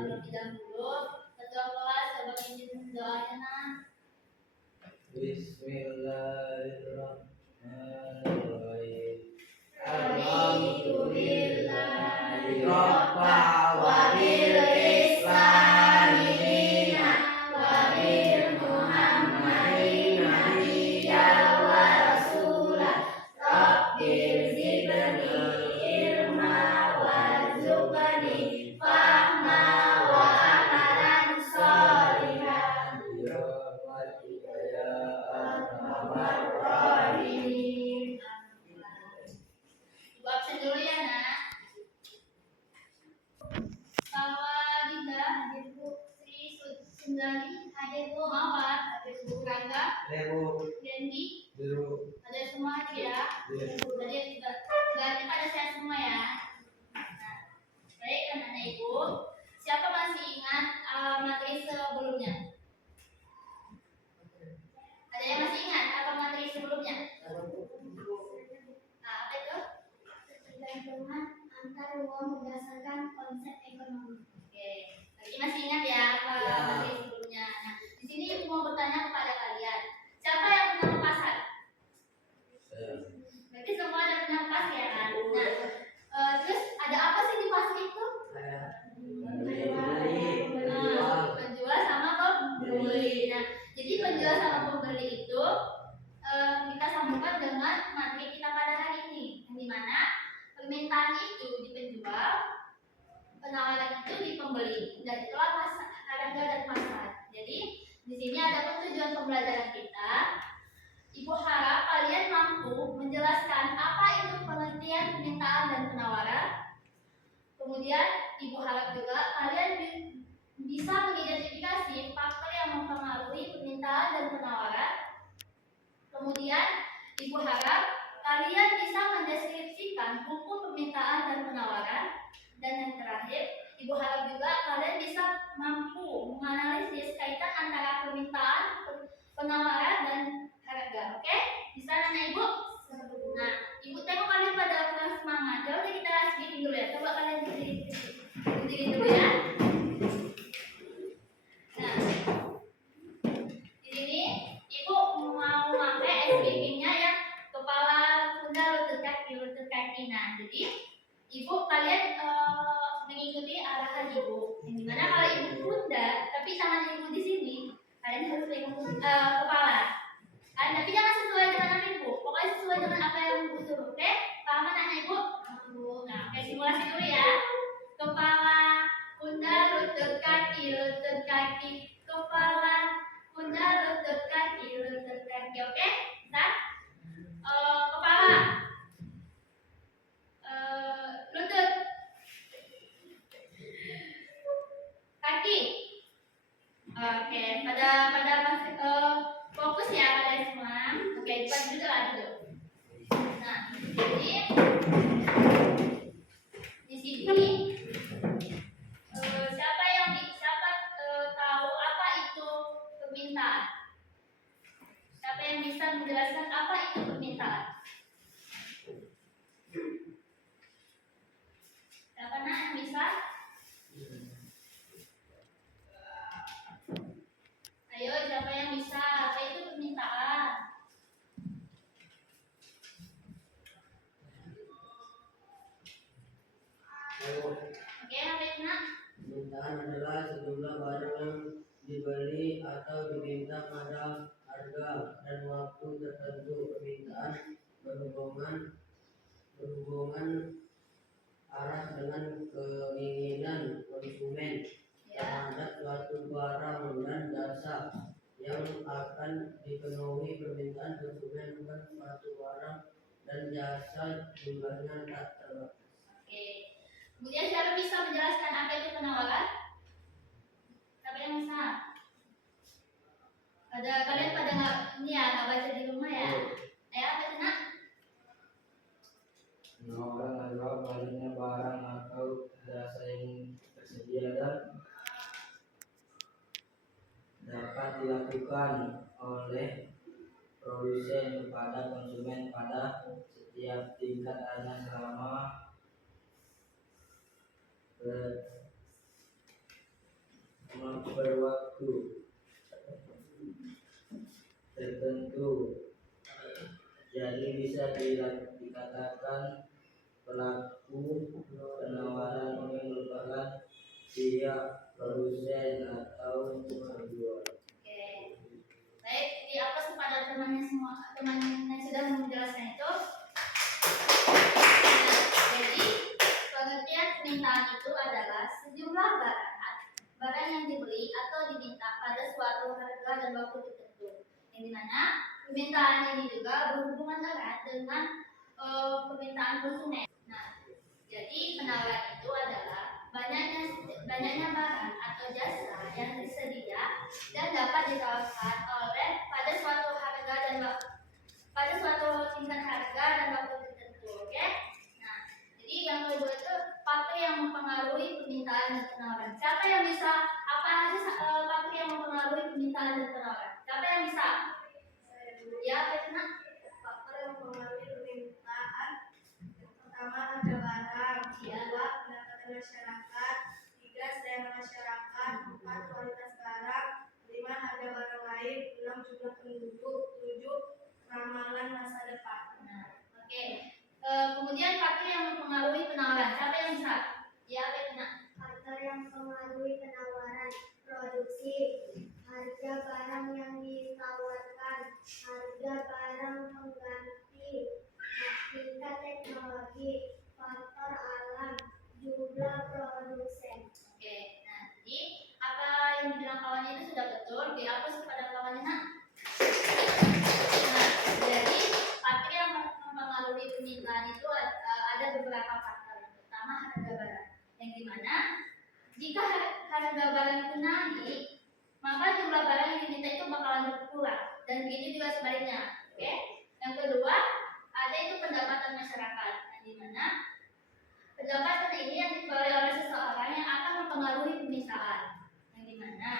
terlebih dahulu. Ketua kelas coba pimpin doanya nah. Bismillahirrahmanirrahim. Alhamdulillahi rabbil wabil islami dina wa bil muhammadin nabiyya wa rasulah rabbil zidni ilma warzuqni fahma wa amalan sholihan ya rahmatika ya arhamar rahimin. Ibu absen dulu ya nak. Dinda hadir Bu. Sri Sundari hadir Bu. Mawar hadir Bu. Rangga Dendi hadir semua hadir ya. Hadir berarti pada saya semua ya. Nah, baik anak-anak ibu. Siapa masih ingat materi sebelumnya? Ada yang masih ingat apa materi sebelumnya? Nah, apa itu? Pergantungan antar uang berdasarkan konsep ekonomi. Oke, berarti masih ingat ya apa materi sebelumnya. Nah, di sini ibu mau bertanya kepada kalian, siapa yang pernah ke pasar? Berarti semua ada pernah ke pasar ya kan? Nah, terus ada apa sih di pasar itu? Penjual sama pembeli. Nah, jadi penjual sama pembeli itu kita sambungkan dengan materi kita pada hari ini, yang dimana permintaan itu di penjual, penawaran itu di pembeli, dan itulah harga dan pasar. Jadi di sini ada tujuan pembelajaran kita. Ibu harap kalian mampu menjelaskan apa itu pengertian permintaan dan penawaran. Kemudian ibu harap juga kalian bisa mengidentifikasi faktor yang mempengaruhi permintaan dan penawaran. Kemudian ibu harap kalian bisa mendeskripsikan hukum permintaan dan penawaran. Dan yang terakhir, ibu harap juga kalian bisa mampu menganalisis kaitan antara permintaan, penawaran, dan harga. Oke? Bisa nanya ibu? Nah, ibu tengok kalian pada kurang semangat. Coba kita sedikit dulu ya. Coba kalian berdiri dulu ya. Nah, di sini ibu mau pakai SPP-nya yang kepala, pundak, lutut kaki. Nah, jadi ibu kalian mengikuti arahan ibu. Yang dimana kalau ibu pundak, tapi tangan ibu di sini, kalian harus mengikuti kepala. Kan, tapi jangan sesuai dengan ibu. Pokoknya sesuai dengan apa yang ibu suruh. Oke? Paham nanya ibu? Nah, oke, simulasi dulu ya. Kepala, pundak, lutut kaki, kepala, pundak, lutut kaki. Oke? Nah, kepala, lutut, kaki. Oke, pada masih fokus ya kalian semua. Oke, depan dulu lah dulu. Nah, jadi di sini siapa tahu apa itu permintaan? Siapa yang bisa menjelaskan apa itu permintaan? Siapa yang bisa? Ayo, siapa yang bisa? Apa itu permintaan? Oke, apa itu nak? Permintaan adalah sejumlah barang yang dibeli atau diminta pada harga dan waktu tertentu. Permintaan berhubungan arah dengan keinginan konsumen terhadap suatu barang dan jasa yang akan dipenuhi. Permintaan konsumen bukan suatu barang dan jasa jumlahnya tak terbatas. Oke. Kemudian siapa bisa menjelaskan apa itu penawaran? Siapa yang bisa? Kalian pada nggak ini ya, nggak baca di rumah ya? Apa itu nak? Penawaran adalah baliknya barang atau jasa yang tersedia dan dapat dilakukan oleh produsen kepada konsumen pada setiap tingkatannya selama berwaktu tertentu. Jadi bisa dikatakan pelaku penawaran ini merupakan pihak produsen atau penjual. Oke. Baik, jadi apa kepada temannya semua, teman yang sudah menjelaskan itu? Nah, jadi pengertian permintaan itu adalah sejumlah barang yang dibeli atau diminta pada suatu harga dan waktu tertentu, yang dimana permintaan ini juga berhubungan erat dengan permintaan konsumen. Nah, jadi penawaran itu adalah banyaknya barang atau jasa yang tersedia dan dapat ditawarkan oleh pada suatu harga dan pada suatu tingkat harga dan waktu tertentu. Oke? Nah, jadi yang kedua itu faktor yang mempengaruhi permintaan dan penawaran. Siapa yang bisa apa aja faktor yang mempengaruhi permintaan dan penawaran? Siapa yang bisa? Ya, Betna. Faktor yang mempengaruhi permintaan pertama harga barang, kedua pendapatan masyarakat, tiga selera masyarakat, empat kualitas barang, lima harga barang lain, enam jumlah penduduk, tujuh ramalan masa depan. Nah, oke. Kemudian faktor yang mempengaruhi penawaran. Siapa yang bisa? Ya, Betna. Faktor yang mempengaruhi penawaran, produksi, harga barang yang ditawarkan, harga barang pengganti, tingkat teknologi, faktor alam, jumlah produsen. Oke. Nah, jadi apa yang dibilang kawannya itu sudah betul. Dihapus kepada kawannya, nak. Nah, jadi faktor yang mempengaruhi permintaan itu ada beberapa faktor. Yang pertama harga barang, yang dimana jika harga barang itu naik, maka jumlah barang yang diminta itu bakalan berkurang, dan begitu juga sebaliknya. Oke. Yang kedua ada itu pendapatan masyarakat, yang dimana pendapatan ini yang diperoleh oleh seseorang yang akan mempengaruhi permintaan, yang dimana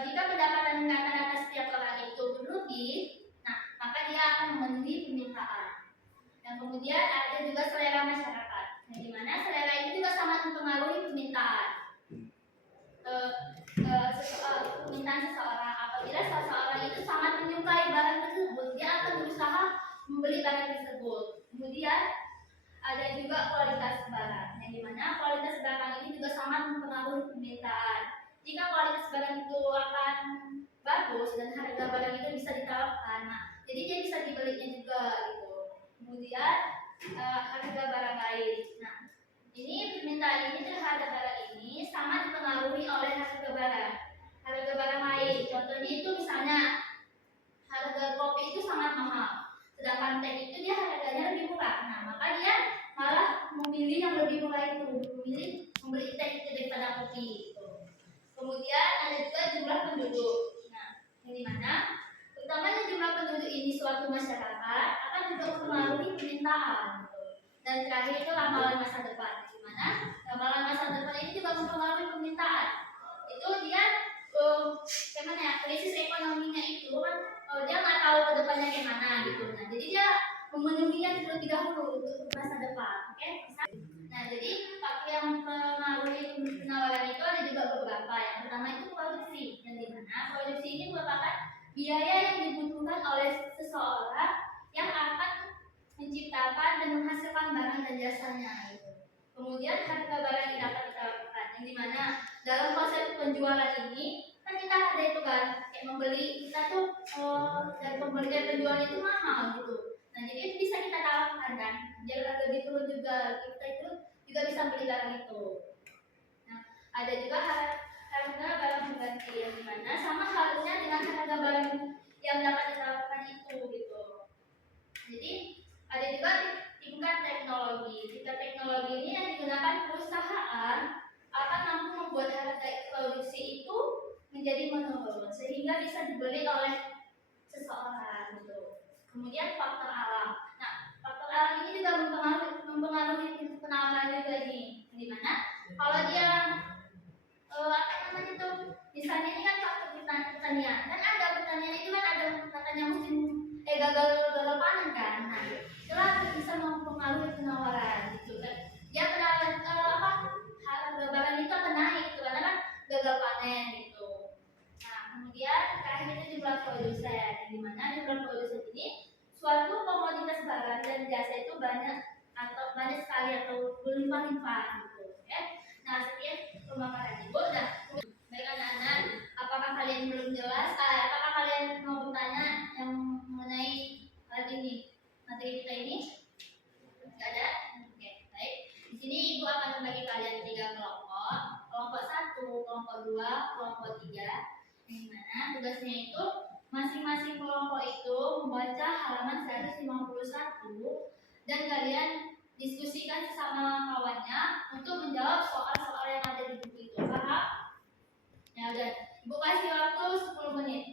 jika pendapatan rata-rata setiap orang itu berlebih, nah maka dia akan memenuhi permintaan. Dan kemudian ada juga selera masyarakat, yang dimana selera ini juga sangat mempengaruhi permintaan. Permintaan seseorang, apabila seseorang itu sangat menyukai barang tersebut, dia akan berusaha membeli barang tersebut. Kemudian ada juga kualitas barang, yang dimana kualitas barang ini juga sangat mempengaruhi permintaan. Jika kualitas barang itu akan bagus dan harga barang itu bisa ditawarkan, nah jadi dia bisa dibelinya juga gitu. Kemudian harga barang lain. Nah, ini permintaan ini terhadap barang ini sangat dipengaruhi oleh harga barang. Harga barang lain, contohnya itu misalnya harga kopi itu sangat mahal, sedangkan teh itu dia harganya lebih murah. Nah, maka dia malah memilih yang lebih murah itu, memilih membeli teh itu daripada kopi. Gitu. Kemudian ada juga jumlah penduduk. Nah, yang dimana utamanya jumlah penduduk ini suatu masyarakat akan juga mempengaruhi permintaan. Gitu. Dan terakhir itu ramalan masa depan, di mana ramalan masa depan ini juga mempengaruhi permintaan. Itu dia gimana ya, krisis ekonominya itu kan dia nggak tahu ke depannya gimana gitu. Nah, jadi dia memenuhinya terlebih dahulu untuk masa depan. Oke? Nah, jadi faktor yang mempengaruhi penawaran itu ada juga beberapa. Yang pertama itu produksi, yang dimana produksi ini merupakan biaya yang dibutuhkan oleh seseorang yang akan menciptakan dan menghasilkan barang dan jasanya. Gitu. Kemudian harga barang yang dapat ditawarkan, yang dimana dalam proses penjualan ini kan kita ada itu kan kayak membeli, kita tuh dari pembelian penjual itu mahal gitu. Nah, jadi itu bisa kita tawarkan kan, biar lebih turun juga, kita itu juga bisa beli barang itu. Nah, ada juga harga barang pengganti, yang dimana sama halnya dengan harga barang yang dapat ditawarkan itu gitu. Jadi ada juga tingkat teknologi. Tingkat teknologi ini yang digunakan perusahaan akan mampu membuat harga produksi itu menjadi menurun sehingga bisa dibeli oleh seseorang gitu. Kemudian faktor alam. Nah, faktor alam ini juga mempengaruhi penawaran juga nih. Di mana kalau dia apa namanya itu, misalnya ini kan faktor pertanian. Kan ada pertanian itu kan ada katanya musim gagal panen kan. Nah, itulah bisa mempengaruhi penawaran gitu kan. Dia penawaran harga barang itu akan naik gitu karena kan gagal panen. barang dan jasa itu banyak sekali atau berlimpah-limpah gitu ya. Nah, sekian pemaparan Ibu. Nah, baik anak-anak, apakah kalian belum jelas? Apakah kalian mau bertanya yang mengenai hal ini, materi kita ini? Tidak ada? Oke, baik. Di sini Ibu akan membagi kalian 3 kelompok. Kelompok 1, kelompok 2, kelompok 3. Yang mana tugasnya itu masing-masing kelompok itu membaca halaman 151 dan kalian diskusikan sesama kawannya untuk menjawab soal-soal yang ada di buku itu. Paham? Ya udah, Ibu kasih waktu 10 menit.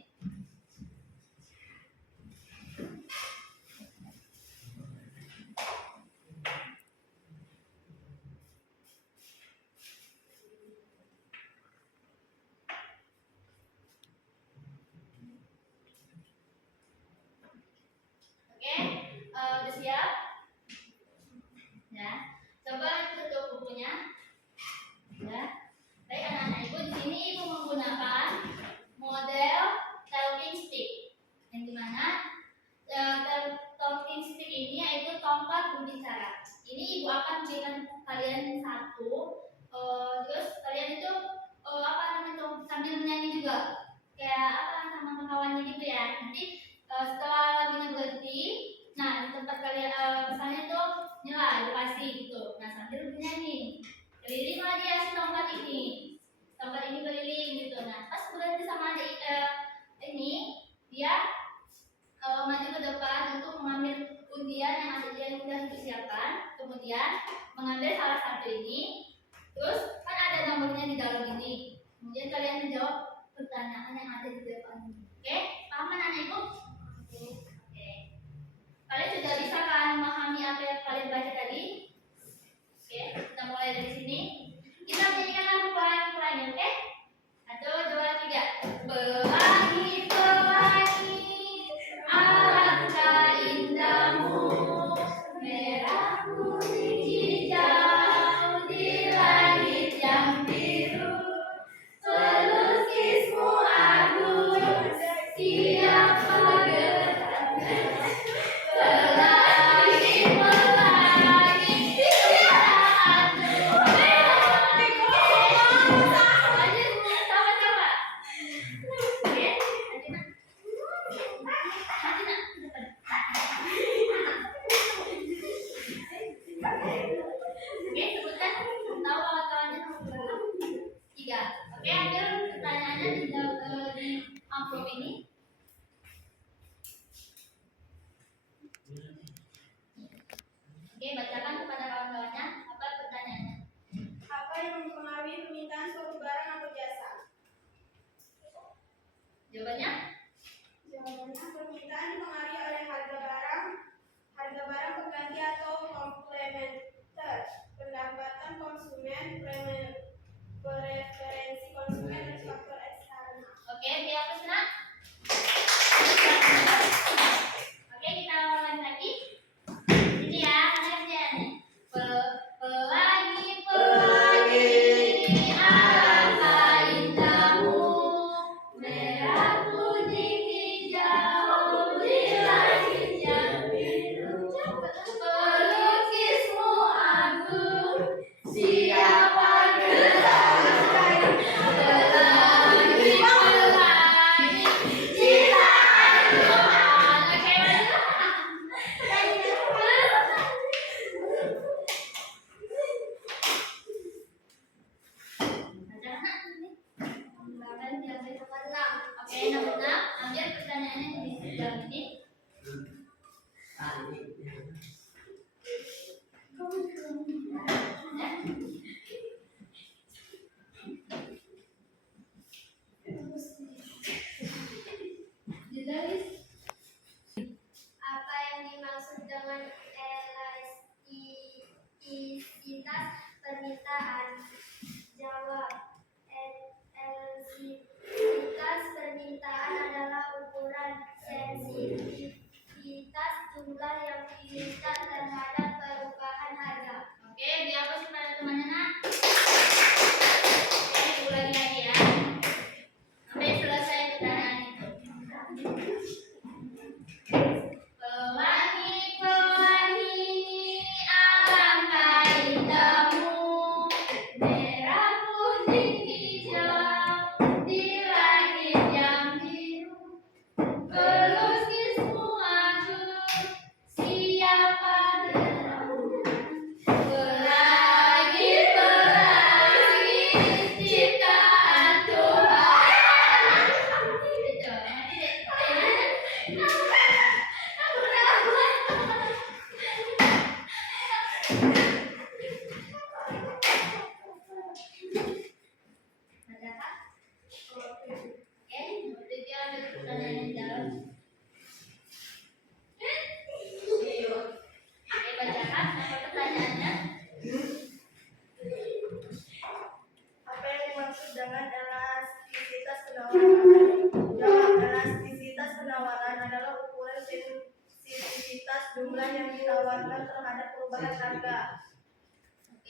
Oke, udah siap? Ya, coba tutup bukunya. Ya, baik anak-anak Ibu, di sini Ibu menggunakan model talking stick, yang dimana talking stick ini yaitu tongkat berbicara. Ini Ibu akan berikan kalian satu, terus kalian itu apa namanya tuh sambil menyanyi juga, kayak apa sama kawannya gitu ya. Nanti setelah lagunya berhenti, nah di tempat kalian misalnya tuh nyala edukasi gitu, nah sambil bernyanyi kelilinglah dia si tongkat ini keliling gitu. Nah pas berhenti sama adik ini, dia maju ke depan untuk mengambil undian yang ada yang sudah disiapkan, kemudian mengambil salah satu ini, terus kan ada nomornya di dalam ini, kemudian kalian menjawab pertanyaan yang ada di depan ini. Oke, paham kan anak Ibu? Oke. Kalian sudah bisa kan memahami apa yang kalian baca tadi? Oke, kita mulai dari sini. Kita menyanyikan lagu pelan-pelan, oke? 1, 2, 3. Pelangi, pelangi, alangkah indahmu, merah putih hijau di langit yang biru. Pelukismu agung, siapa geraknya? Pelangi, pelangi, sama-sama. Oke, oke, sebutkan tahu kawan-kawannya nomor berapa? 3. Oke, ambil pertanyaannya di amplop ini. Oke, bacakan kepada kawan-kawannya apa pertanyaannya. Apa yang mempengaruhi permintaan suatu barang atau jasa? Jawabannya? Jawabannya, permintaan dipengaruhi oleh harga barang pengganti atau komplementer, pendapatan konsumen, preferensi konsumen, dan faktor eksternal. Oke, dia Krisna. Oke, kita ulang lagi. Ini ya, kerjaannya. Pelangi, pelangi, alangkah indahmu, merah putih hijau di langit yang biru. Pelukismu agung, siapa geraknya? Pelangi, pelangi, ciptaan Tuhan. Oke, oke, nomor 6, ambil pertanyaannya di sebelah ini. Jelas. Apa yang dimaksud dengan elastisitas permintaan? Jawab, elastisitas permintaan adalah ukuran sensitivitas jumlah yang diminta terhadap perubahan harga. Oke, dihapus kepada temannya nak. Oke, ulangi lagi ya. Sampai selesai pertanyaan itu. Pelangi, pelangi.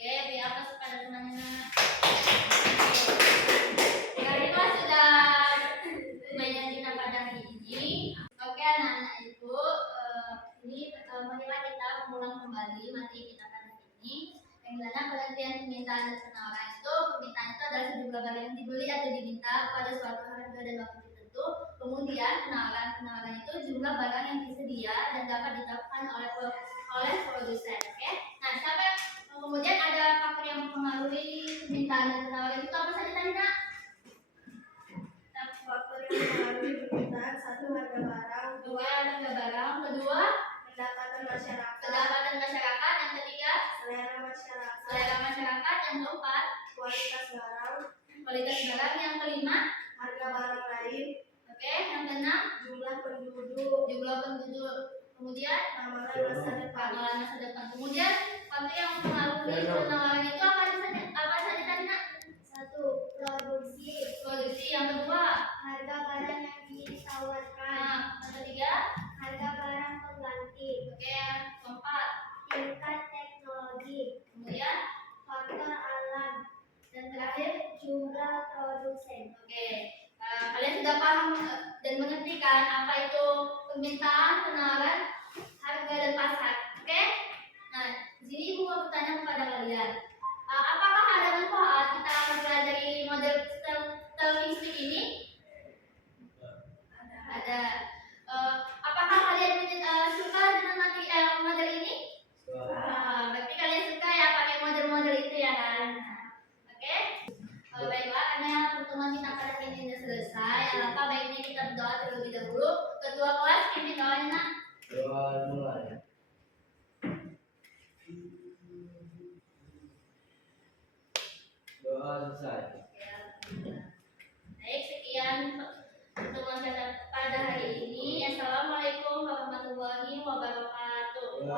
Oke, beri aplaus kepada temannya Nak. Karima sudah lumayan kita pada hari ini. Oke anak-anak itu ini marilah kita mengulang kembali materi kita pada hari ini. Yang mana pengertian permintaan dan penawaran itu, permintaan itu adalah sejumlah barang yang dibeli atau diminta pada suatu harga dan waktu tertentu. Kemudian penawaran itu jumlah barang yang tersedia dan dapat ditetapkan oleh produsen. Oke. Nah, kemudian ada faktor yang mempengaruhi permintaan dan penawaran itu apa saja tadi Nak? Faktor yang mempengaruhi permintaan: satu, harga barang; Dua, harga barang; kedua, pendapatan masyarakat; yang ketiga, selera masyarakat; yang keempat, kualitas barang; yang kelima, harga barang lain; oke, yang keenam, jumlah penduduk; kemudian ramalan masa depan. Kemudian faktor yang mempengaruhi penawaran itu apa saja tadi Nak? Satu, produksi; Yang kedua, harga barang yang ditawarkan; yang ketiga, harga barang pengganti; oke, yang keempat, tingkat teknologi; kemudian, faktor alam; dan terakhir, jumlah produsen. oke. Kalian sudah paham dan mengerti kan apa itu permintaan, penawaran, harga dan pasar, oke? Nah, di sini ibu mau bertanya kepada kalian, apakah ada manfaat kita mempelajari model statistics ini? Ada. Apakah kalian suka dengan model ini? Berarti kalian suka ya pakai model-model itu ya kan? Oke? Baiklah, karena pertemuan kita pada hari ini sudah selesai. Alangkah baiknya kita berdoa terlebih dahulu. Ketua kelas, pimpin doanya Nak. Doa mulai. Doa selesai. Baik, sekian pertemuan kita pada hari ini. Assalamualaikum warahmatullahi wabarakatuh.